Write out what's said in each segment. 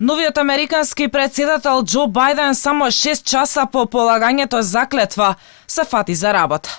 Новиот американски претседател Џо Бајден само 6 часа по полагањето заклетва се фати за работа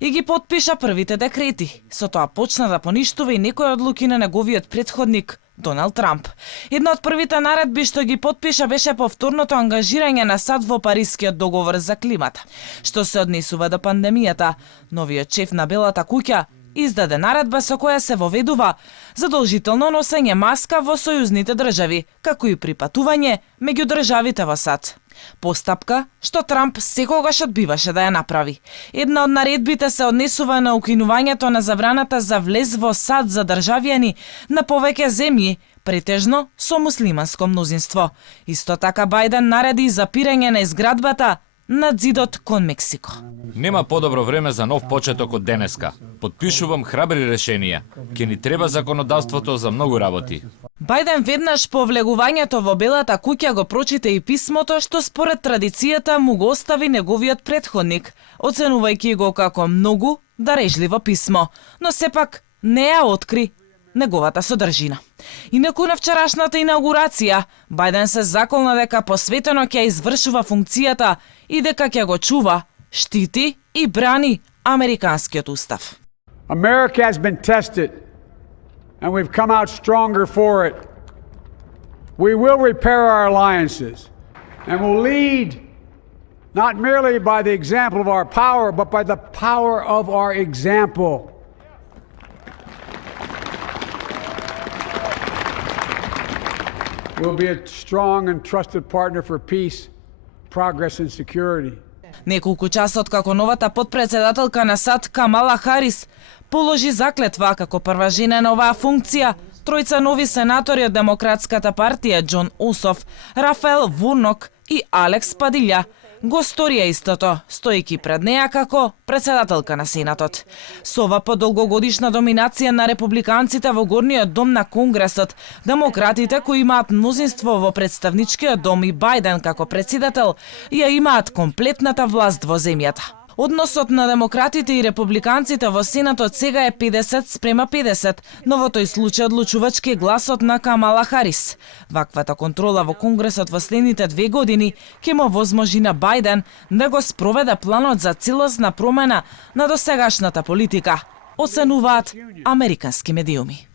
и ги потпиша првите декрети. Со тоа почна да поништува и некои одлуки на неговиот претходник Доналд Трамп. Една од првите наредби што ги потпиша беше повторното ангажирање на САД во Парискиот договор за климата. Што се однесува до пандемијата, новиот шеф на Белата куќа издаде наредба со која се воведува задолжително носење маска во сојузните држави, како и при патување меѓу државите во САД. Постапка што Трамп секогаш одбиваше да ја направи. Една од наредбите се однесува на укинувањето на забраната за влез во САД за државјани на повеќе земји, претежно со муслиманско мнозинство. Исто така Бајден нареди запирање на изградбата над зидот кон Мексико. Нема подобро време за нов почеток од денеска. Подпишувам храбри решенија. Ке ни треба законодавството за многу работи. Бајден веднаш по влегувањето во Белата куќа го прочита и писмото што според традицијата му го остави неговиот претходник, оценувајќи го како многу дарежливо писмо, но сепак не ја откри неговата содржина. Инаку на вчерашната инаугурација, Бајден се заколна дека посветено ќе извршува функцијата и дека ќе го чува, штити и брани американскиот устав. America has been tested and we've come out stronger for it. We will repair our alliances and will lead not merely by the example of our power, but by the power of our example. We'll be a strong and trusted partner for peace, progress and security. Неколку часа откако новата потпредседателка на САД Камала Харис положи заклетва како прва жена на оваа функција, тројца нови сенатори од Демократската партија Џон Ософ, Рафаел Вурнок и Алекс Падилја го сторија истото, стоејќи пред неја како председателка на Сенатот. Со ова подолгогодишна доминација на републиканците во горниот дом на Конгресот, демократите кои имаат мнозинство во представничкиот дом и Бајден како председател, ја имаат комплетната власт во земјата. Односот на демократите и републиканците во Сенатот сега е 50:50, но во тој случај одлучувачки е гласот на Камала Харис. Ваквата контрола во Конгресот во следните 2 години ќе му возможи на Бајден да го спроведе планот за целосна промена на досегашната политика, оценуваат американски медиуми.